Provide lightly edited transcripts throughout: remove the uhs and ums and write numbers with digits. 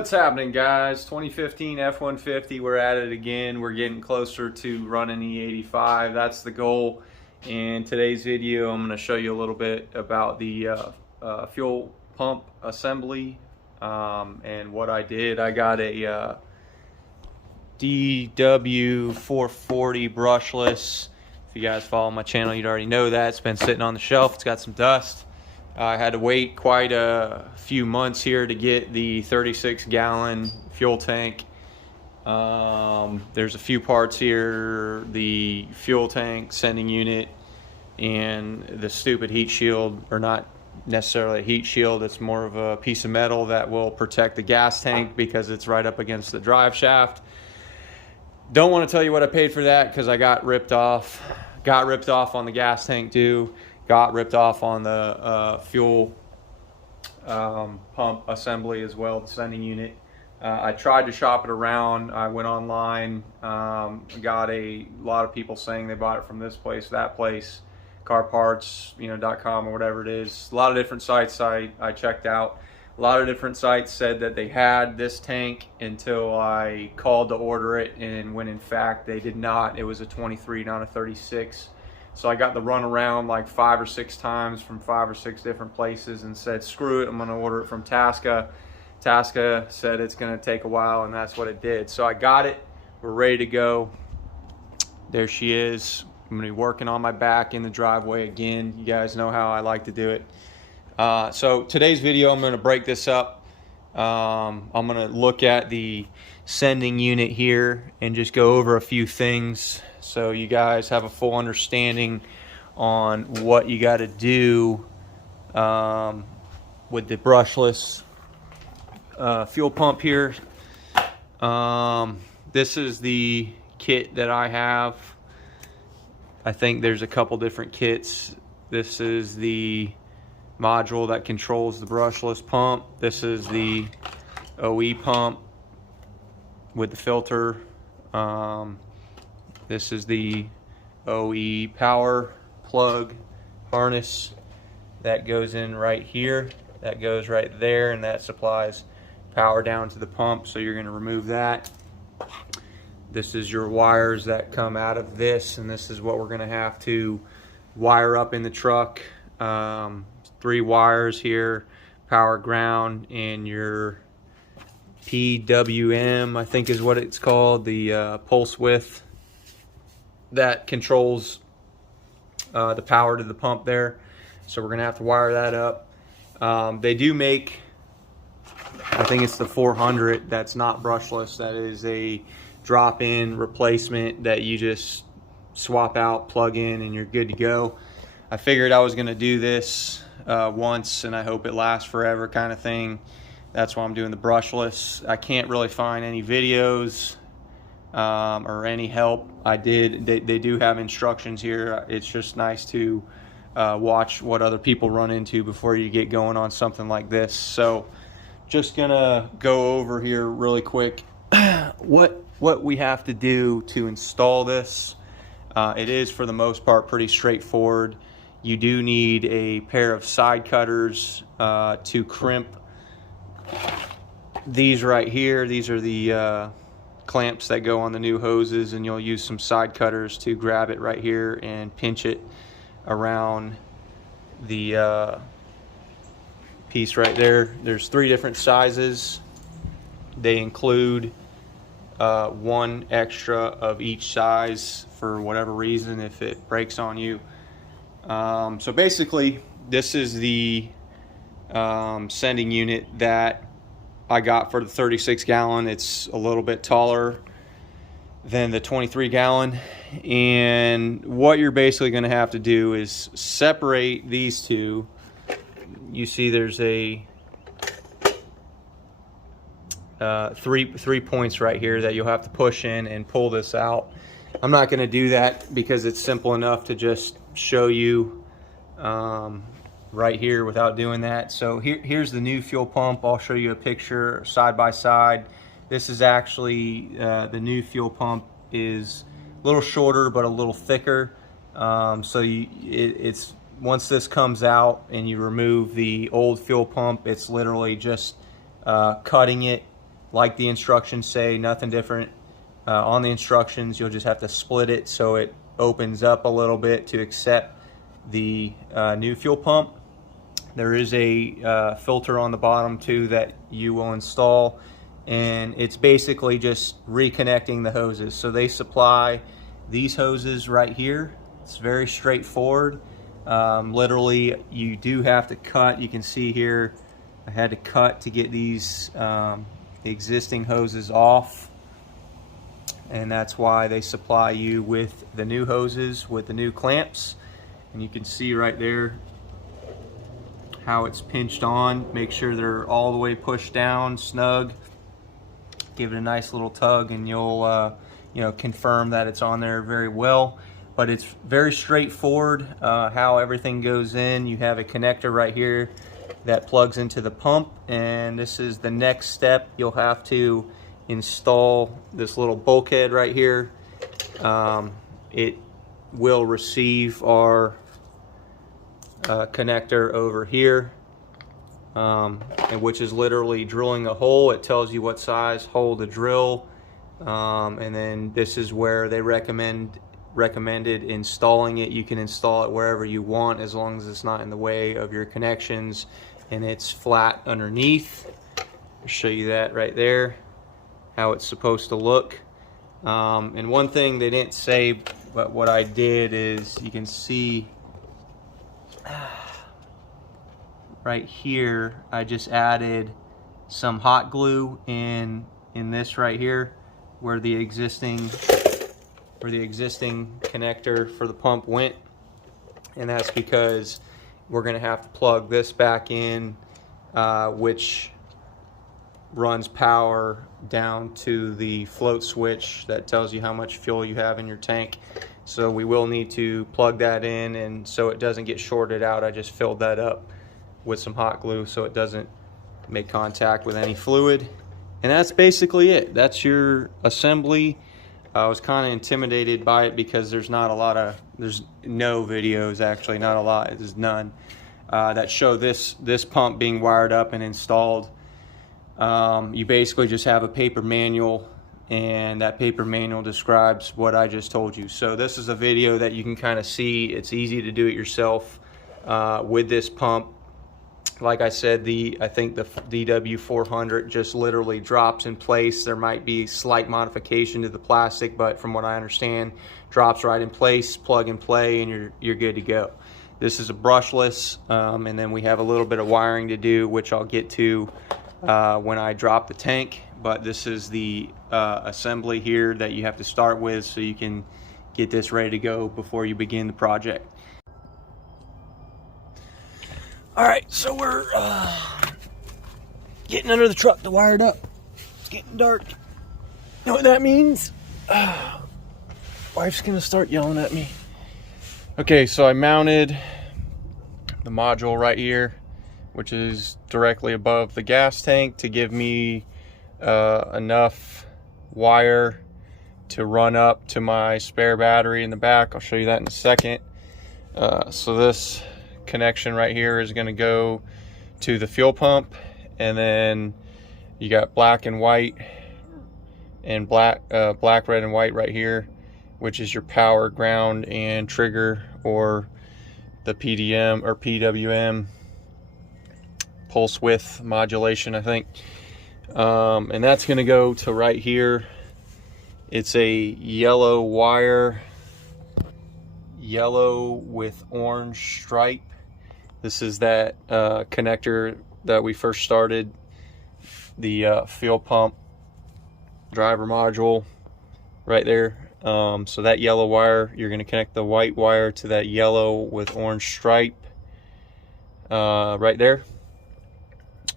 What's happening, guys? 2015 F150, we're at it again. We're getting closer to running E85. That's the goal. In today's video, I'm going to show you a little bit about the fuel pump assembly and what I did. I got a DW440 brushless. If you guys follow my channel, you'd already know that. It's been sitting on the shelf. It's got some dust. I had to wait quite a few months here to get the 36-gallon fuel tank. There's a few parts here: the fuel tank, sending unit, and the stupid heat shield, or not necessarily a heat shield. It's more of a piece of metal that will protect the gas tank because it's right up against the drive shaft. Don't want to tell you what I paid for that because I got ripped off. Got ripped off on the gas tank too. Got ripped off on the fuel pump assembly as well, the sending unit. I tried to shop it around. I went online, got a lot of people saying they bought it from this place, that place, car parts, .com or whatever it is. A lot of different sites I checked out. A lot of different sites said that they had this tank until I called to order it, and when in fact they did not. It was a 23, not a 36. So I got the run around like 5 or 6 times from 5 or 6 different places and said, screw it, I'm gonna order it from Tasca. Tasca said it's gonna take a while, and that's what it did. So I got it, we're ready to go. There she is. I'm gonna be working on my back in the driveway again. You guys know how I like to do it. So today's video, I'm gonna break this up. I'm gonna look at the sending unit here and just go over a few things so you guys have a full understanding on what you got to do with the brushless fuel pump here. This is the kit that I have. I think there's a couple different kits. This is the module that controls the brushless pump. This is the OE pump with the filter. This is the OE power plug harness that goes in right here. That goes right there, and that supplies power down to the pump. So you're going to remove that. This is your wires that come out of this, and this is what we're going to have to wire up in the truck. 3 wires here, power, ground, and your PWM, I think is what it's called, the pulse width that controls the power to the pump there. So we're gonna have to wire that up. They do make, I think it's the 400 that's not brushless. That is a drop-in replacement that you just swap out, plug in, and you're good to go. I figured I was gonna do this once, and I hope it lasts forever kind of thing. That's why I'm doing the brushless. I can't really find any videos or any help. They do have instructions here. It's just nice to watch what other people run into before you get going on something like this. So just gonna go over here really quick what we have to do to install this. It is for the most part pretty straightforward. You do need a pair of side cutters to crimp these right here. These are the clamps that go on the new hoses, and you'll use some side cutters to grab it right here and pinch it around the piece right there. There's 3 different sizes. They include 1 extra of each size for whatever reason if it breaks on you. So basically this is the sending unit that I got for the 36-gallon. It's a little bit taller than the 23-gallon, and what you're basically going to have to do is separate these two. You see there's a three points right here that you'll have to push in and pull this out. I'm not going to do that because it's simple enough to just show you right here without doing that. So here's the new fuel pump. I'll show you a picture side by side. This is actually the new fuel pump is a little shorter but a little thicker. So it's once this comes out and you remove the old fuel pump, it's literally just cutting it like the instructions say, nothing different. On the instructions, you'll just have to split it so it opens up a little bit to accept the new fuel pump. There is a filter on the bottom too that you will install, and it's basically just reconnecting the hoses. So they supply these hoses right here. It's very straightforward. Literally, you do have to cut. You can see here I had to cut to get these existing hoses off, and that's why they supply you with the new hoses with the new clamps. And you can see right there how it's pinched on. Make sure they're all the way pushed down, snug. Give it a nice little tug, and you'll you know, confirm that it's on there very well. But it's very straightforward how everything goes in. You have a connector right here that plugs into the pump, and this is the next step. You'll have to install this little bulkhead right here. It will receive our connector over here, and which is literally drilling a hole. It tells you what size hole to drill, and then this is where they recommended installing it. You can install it wherever you want as long as it's not in the way of your connections and it's flat underneath. I'll show you that right there, how it's supposed to look. And one thing they didn't say, but what I did is, you can see right here, I just added some hot glue in this right here where the existing connector for the pump went, and that's because we're going to have to plug this back in, which runs power down to the float switch that tells you how much fuel you have in your tank. So we will need to plug that in, and so it doesn't get shorted out, I just filled that up with some hot glue so it doesn't make contact with any fluid. And that's basically it. That's your assembly. I was kind of intimidated by it because there's no videos, actually, not a lot, there's none, that show this pump being wired up and installed. You basically just have a paper manual, and that paper manual describes what I just told you. So this is a video that you can kind of see. It's easy to do it yourself with this pump. Like I said, I think the DW400 just literally drops in place. There might be slight modification to the plastic, but from what I understand, drops right in place, plug and play, and you're good to go. This is a brushless, and then we have a little bit of wiring to do, which I'll get to when I drop the tank. But this is the assembly here that you have to start with so you can get this ready to go before you begin the project. All right, so we're getting under the truck to wire it up. It's getting dark. You know what that means? Wife's gonna start yelling at me. Okay, so I mounted the module right here, which is directly above the gas tank, to give me enough wire to run up to my spare battery in the back. I'll show you that in a second. So this connection right here is going to go to the fuel pump, and then you got black and white, and black, red and white right here, which is your power, ground, and trigger, or the PDM or PWM, pulse width modulation, I think. And that's going to go to right here. It's a yellow wire, yellow with orange stripe. This is that connector that we first started the fuel pump driver module right there. So that yellow wire, you're going to connect the white wire to that yellow with orange stripe right there.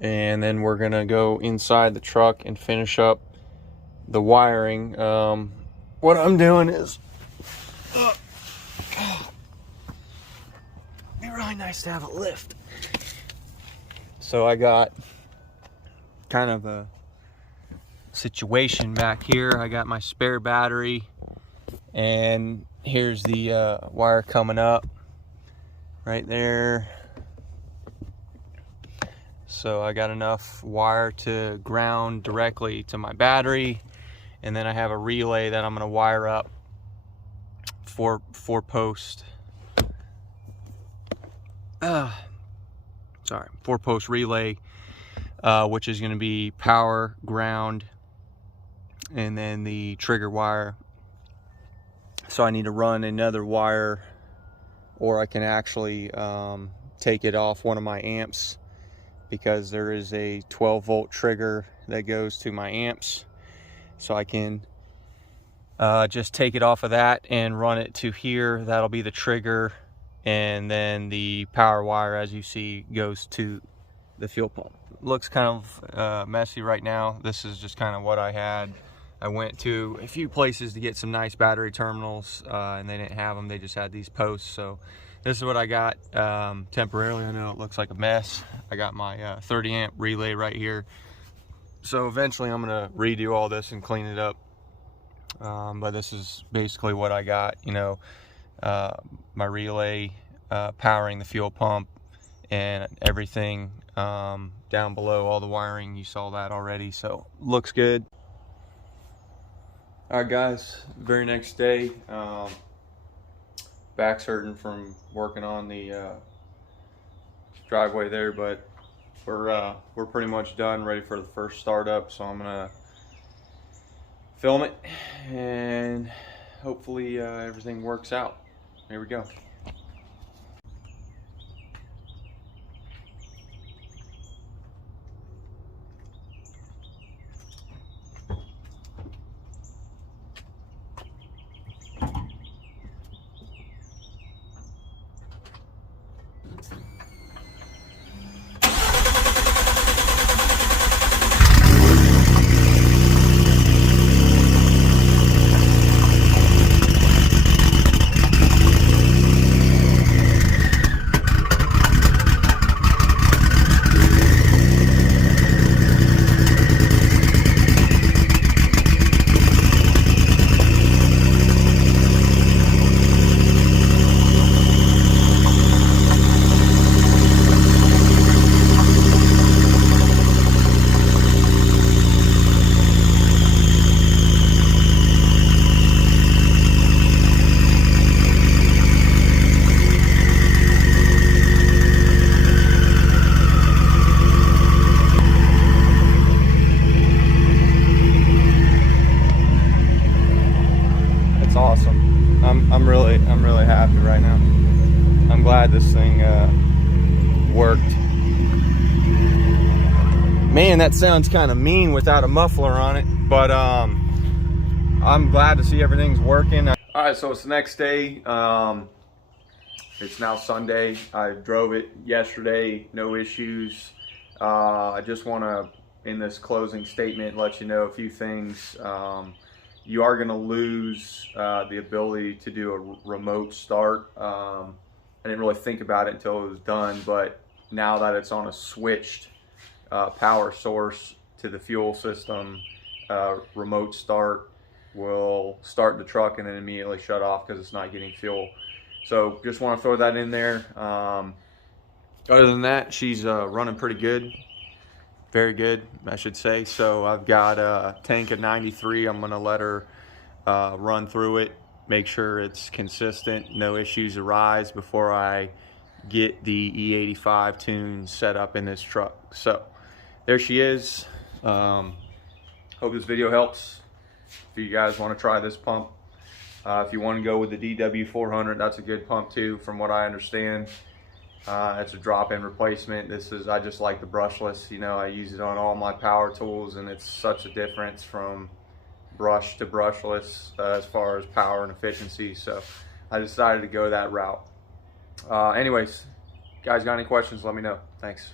And then we're going to go inside the truck and finish up the wiring. What I'm doing is, be really nice to have a lift. So I got kind of a situation back here. I got my spare battery, and here's the wire coming up right there. So I got enough wire to ground directly to my battery, and then I have a relay that I'm going to wire up four post 4-post relay, which is going to be power, ground, and then the trigger wire. So I need to run another wire, or I can actually take it off one of my amps, because there is a 12-volt trigger that goes to my amps. So I can just take it off of that and run it to here. That'll be the trigger, and then the power wire, as you see, goes to the fuel pump. Looks kind of messy right now. This is just kind of what I had. I went to a few places to get some nice battery terminals, and they didn't have them. They just had these posts. So this is what I got temporarily. I know it looks like a mess. I got my 30 amp relay right here. So eventually I'm gonna redo all this and clean it up. But this is basically what I got, you know, my relay powering the fuel pump, and everything down below, all the wiring, you saw that already, so looks good. All right guys, very next day, back's hurting from working on the driveway there, but we're pretty much done, ready for the first startup. So I'm gonna film it, and hopefully everything works out. Here we go. Awesome. I'm really happy right now. I'm glad this thing worked. Man, that sounds kind of mean without a muffler on it, but I'm glad to see everything's working. All right, so it's the next day. It's now Sunday. I drove it yesterday, no issues. I just want to, in this closing statement, let you know a few things. You are going to lose the ability to do a remote start. I didn't really think about it until it was done, but now that it's on a switched power source to the fuel system, remote start will start the truck and then immediately shut off because it's not getting fuel. So just want to throw that in there. Other than that, she's running pretty good. Very good, I should say. So I've got a tank of 93. I'm gonna let her run through it, make sure it's consistent, no issues arise before I get the E85 tune set up in this truck. So there she is. Hope this video helps. If you guys want to try this pump, if you want to go with the DW400, that's a good pump too, from what I understand. It's a drop-in replacement. I just like the brushless. You know, I use it on all my power tools, and it's such a difference from brush to brushless as far as power and efficiency. So I decided to go that route. Anyways, guys, got any questions, let me know. Thanks.